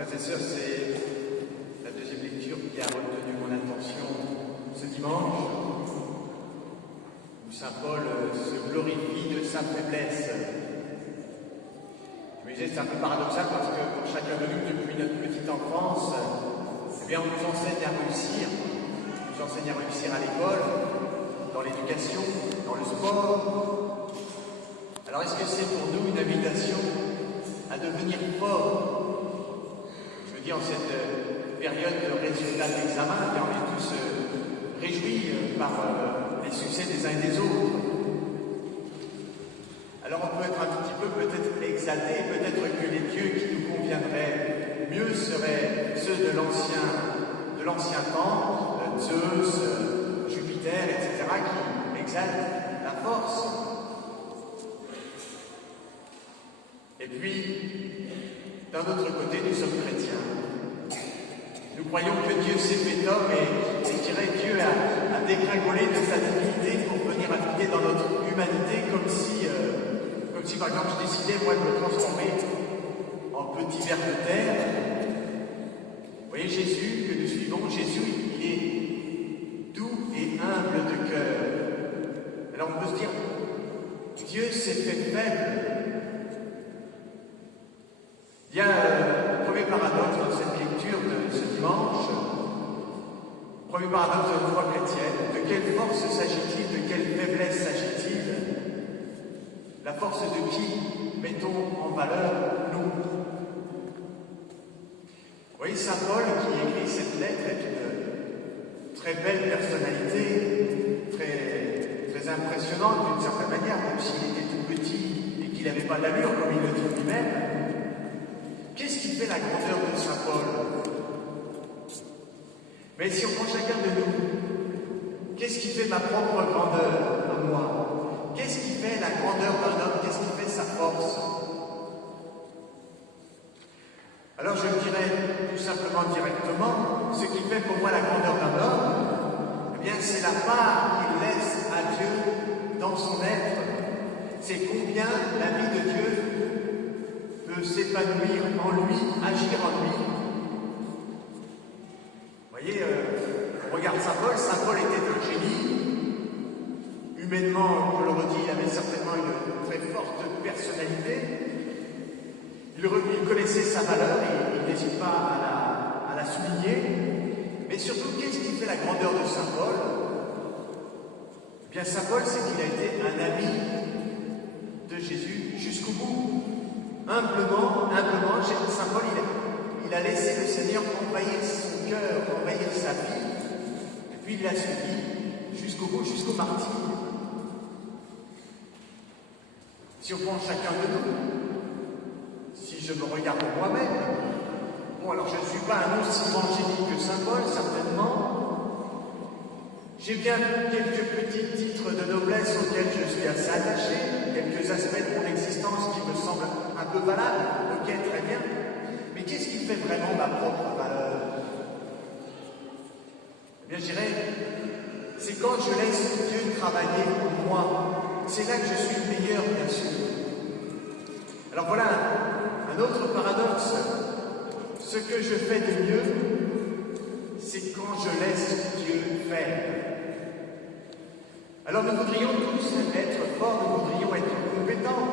Frères et sœurs, c'est la deuxième lecture qui a retenu mon attention ce dimanche, où saint Paul se glorifie de sa faiblesse. Je me disais, c'est un peu paradoxal parce que pour chacun de nous, depuis notre petite enfance, eh bien, on nous enseigne à réussir. On nous enseigne à réussir à l'école, dans l'éducation, dans le sport. Alors, est-ce que c'est pour nous une invitation à devenir fort? Je veux dire, en cette période de résultats d'examen, on est tous réjouis par les succès des uns et des autres. Alors on peut être un petit peu peut-être exalté, peut-être que les dieux qui nous conviendraient mieux seraient ceux de l'ancien temps, Zeus, Jupiter, etc., qui exaltent la force. Et puis, d'un autre côté, nous sommes chrétiens. Nous croyons que Dieu s'est fait homme et je dirais Dieu a dégringolé de sa divinité pour venir habiter dans notre humanité comme si par exemple je décidais moi de me transformer en petit ver de terre. Vous voyez Jésus que nous suivons, Jésus il est doux et humble de cœur. Alors on peut se dire, Dieu s'est fait faible. Il y a un premier paradoxe dans cette lecture de ce dimanche. Premier paradoxe de la foi chrétienne. De quelle force s'agit-il? De quelle faiblesse s'agit-il? La force de qui mettons en valeur nous? Vous voyez, saint Paul qui écrit cette lettre est une très belle personnalité, très impressionnante d'une certaine manière, même s'il était tout petit et qu'il n'avait pas d'allure, comme il le dit lui-même. Qu'est-ce qui fait la grandeur de saint Paul? Mais si on prend chacun de nous, qu'est-ce qui fait ma propre grandeur à moi? Qu'est-ce qui fait la grandeur d'un homme? Qu'est-ce qui fait sa force? Alors je dirais tout simplement directement, ce qui fait pour moi la grandeur d'un homme, eh bien c'est la part qu'il laisse à Dieu dans son être. C'est combien la vie de Dieu peut s'épanouir en lui, agir en lui. Vous voyez, on regarde saint Paul était un génie. Humainement, je le redis, il avait certainement une très forte personnalité. Il connaissait sa valeur et il n'hésite pas à la souligner. Mais surtout, qu'est-ce qui fait la grandeur de saint Paul? Eh bien, saint Paul, c'est qu'il a été un ami de Jésus jusqu'au bout. Humblement, saint Paul, il a laissé le Seigneur envahir son cœur, envahir sa vie, et puis il l'a suivi jusqu'au bout, jusqu'au martyre. Si on prend chacun de nous, si je me regarde moi-même, bon alors je ne suis pas un aussi grand génie que saint Paul, certainement. J'ai bien quelques petits titres de noblesse auxquels je suis assez attaché, quelques aspects de mon existence qui me semblent un peu valables, ok, très bien. Mais qu'est-ce qui fait vraiment ma propre valeur? Eh bien, je dirais, c'est quand je laisse Dieu travailler pour moi. C'est là que je suis le meilleur, bien sûr. Alors voilà un autre paradoxe. Ce que je fais de mieux, c'est quand je laisse Dieu faire. Alors nous voudrions tous être forts, nous voudrions être compétents.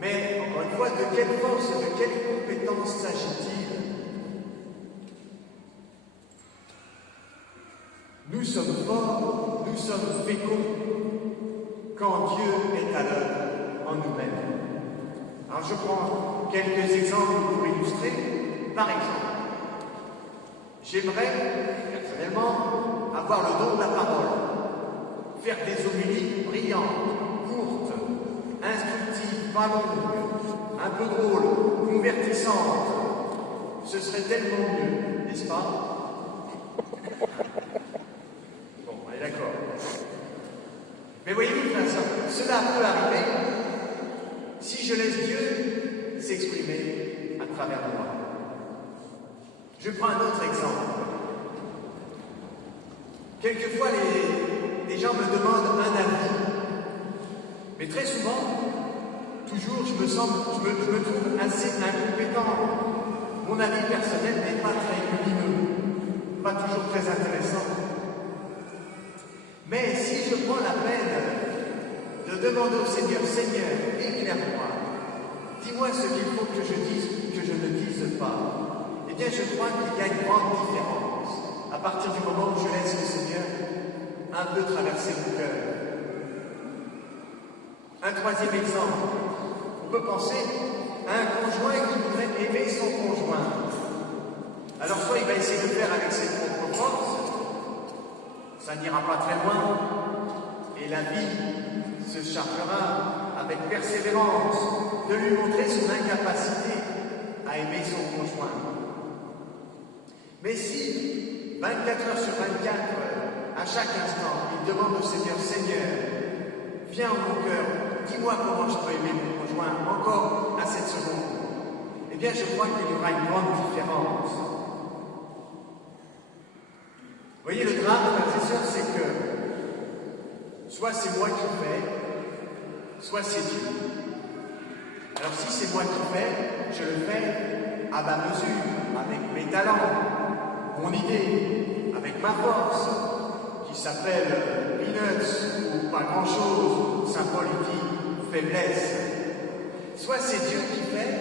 Mais, encore une fois, de quelle force, de quelle compétence s'agit-il? Nous sommes forts, nous sommes féconds quand Dieu est à l'œuvre en nous-mêmes. Alors je prends quelques exemples pour illustrer. Par exemple, j'aimerais, personnellement, avoir le don de la parole, faire des homélies brillantes, courtes, instructives, pas longues, un peu drôles, convertissantes. Ce serait tellement mieux, n'est-ce pas? Bon, on est d'accord. Mais voyez-vous, cela peut arriver si je laisse Dieu s'exprimer à travers moi. Je prends un autre exemple. Quelquefois, les gens me demandent un avis. Mais très souvent, toujours, je me trouve assez incompétent. mon avis personnel n'est pas très lumineux, pas toujours très intéressant. Mais si je prends la peine de demander au Seigneur, Seigneur, éclaire-moi, dis-moi ce qu'il faut que je dise, que je ne dise pas, eh bien je crois qu'il y a une grande différence à partir du moment où je laisse le Seigneur un peu traverser mon cœur. Un troisième exemple, on peut penser à un conjoint qui voudrait aimer son conjoint. Alors soit il va essayer de le faire avec ses propres forces, ça n'ira pas très loin, et la vie se chargera avec persévérance de lui montrer son incapacité à aimer son conjoint. Mais si, 24 heures sur 24, à chaque instant, il demande au Seigneur, Seigneur, viens en mon cœur, dis-moi comment je peux aimer mon conjoint encore à cette seconde, eh bien je crois qu'il y aura une grande différence. Vous voyez, le drame, frères et sœurs, c'est que soit c'est moi qui fais, soit c'est Dieu. Alors si c'est moi qui fais, je le fais à ma mesure, avec mes talents, mon idée, avec ma force, qui s'appelle peanuts ou pas grand-chose, Saint Paul dit faiblesse. Soit c'est Dieu qui fait,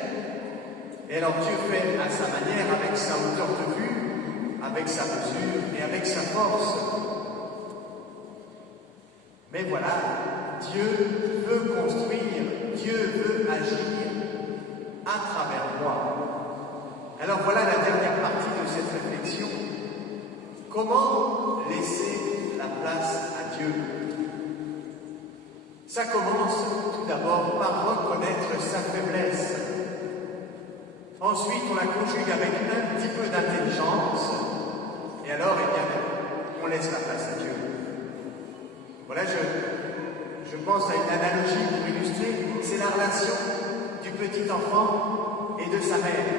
et alors Dieu fait à sa manière, avec sa hauteur de vue, avec sa mesure et avec sa force. Mais voilà, Dieu veut construire, Dieu veut agir à travers moi. Alors voilà la dernière partie de cette réflexion. Comment laisser la place à Dieu? Ça commence tout d'abord par reconnaître sa faiblesse. Ensuite, on la conjugue avec un petit peu d'intelligence. Et alors, eh bien, on laisse la place à Dieu. Voilà, je pense à une analogie pour illustrer, c'est la relation du petit enfant et de sa mère.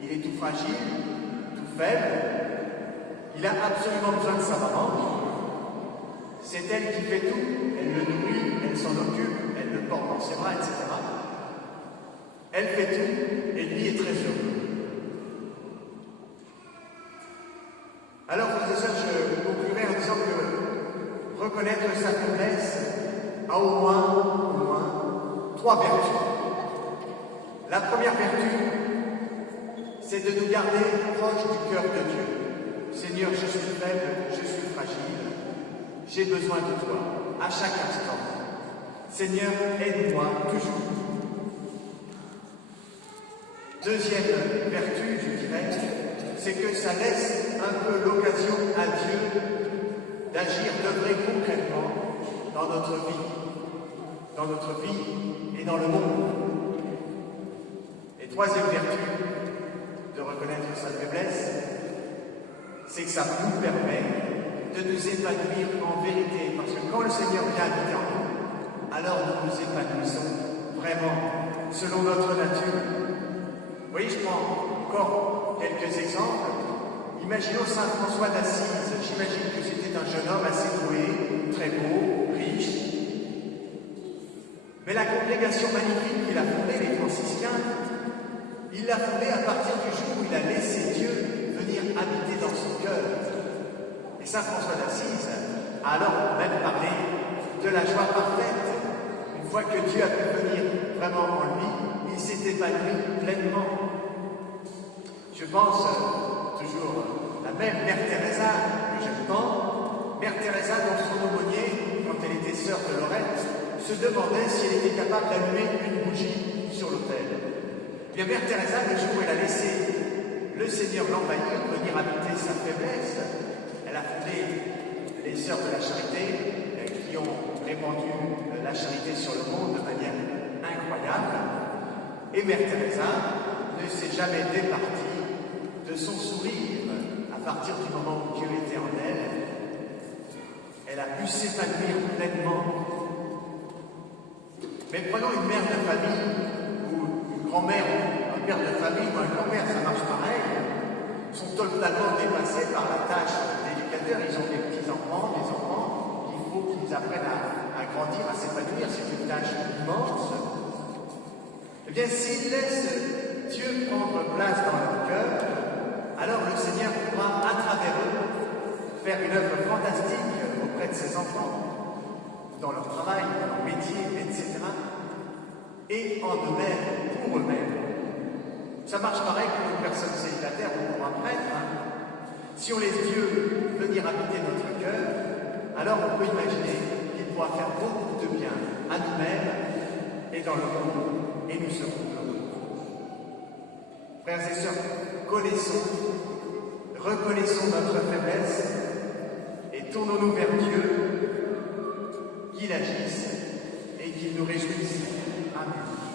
Il est tout fragile, tout faible, il a absolument besoin de sa maman. C'est elle qui fait tout, elle le nourrit, elle s'en occupe, elle le porte dans ses bras, etc. Elle fait tout, et lui est très heureux. Alors, frères et sœurs, je conclurai en disant que reconnaître sa faiblesse a au moins 3 vertus. La première vertu, c'est de nous garder proches du cœur de Dieu. Seigneur, je suis faible, je suis fragile, j'ai besoin de toi, à chaque instant. Seigneur, aide-moi toujours. Deuxième vertu, je dirais, c'est que ça laisse un peu l'occasion à Dieu d'agir, d'œuvrer concrètement dans notre vie et dans le monde. Et troisième vertu de reconnaître sa faiblesse, c'est que ça nous permet de nous épanouir en vérité, parce que quand le Seigneur vient habiter en nous, alors nous nous épanouissons vraiment selon notre nature. Vous voyez, je prends encore quelques exemples. Imaginons Saint François d'Assise. J'imagine que c'était un jeune homme assez doué, très beau, riche. Mais la congrégation magnifique qu'il a fondée, les franciscains, il l'a fondée à partir du jour où il a laissé Dieu venir habiter dans son cœur. Et Saint François d'Assise a alors même parlé de la joie parfaite. Une fois que Dieu a pu venir vraiment en lui, il s'est épanoui pleinement. Je pense toujours à la même Mère Teresa que j'aime tant. Mère Teresa, dans son aumônier, quand elle était sœur de Lorette, se demandait si elle était capable d'allumer une bougie sur l'autel. Eh bien, Mère Teresa, le jour où elle a laissé le Seigneur l'envahir, venir habiter sa faiblesse, elle a fondé les Sœurs de la Charité, qui ont répandu la charité sur le monde de manière incroyable. Et Mère Teresa ne s'est jamais départie de son sourire à partir du moment où Dieu était en elle. Elle a pu s'épanouir pleinement. Mais prenons une mère de famille, ou une grand-mère, ou un père de famille, ou un grand-père, ça marche pareil, sont totalement dépassés par la tâche d'éducateur. Ils ont des petits-enfants, des enfants, il faut qu'ils apprennent à grandir, à s'épanouir. C'est une tâche immense. Eh bien, s'ils laissent Dieu Dieu prendre place dans leur cœur, alors le Seigneur pourra, à travers eux, faire une œuvre fantastique auprès de ses enfants, dans leur travail, dans leur métier, etc. Et en eux-mêmes, pour eux-mêmes. Ça marche pareil pour une personne célibataire ou pour un prêtre. Si on laisse Dieu venir habiter notre cœur, alors on peut imaginer qu'il pourra faire beaucoup de bien à nous-mêmes et dans le monde, et nous serons heureux. Frères et sœurs, reconnaissons notre faiblesse et tournons-nous vers Dieu, qu'il agisse et qu'il nous réjouisse. Amen.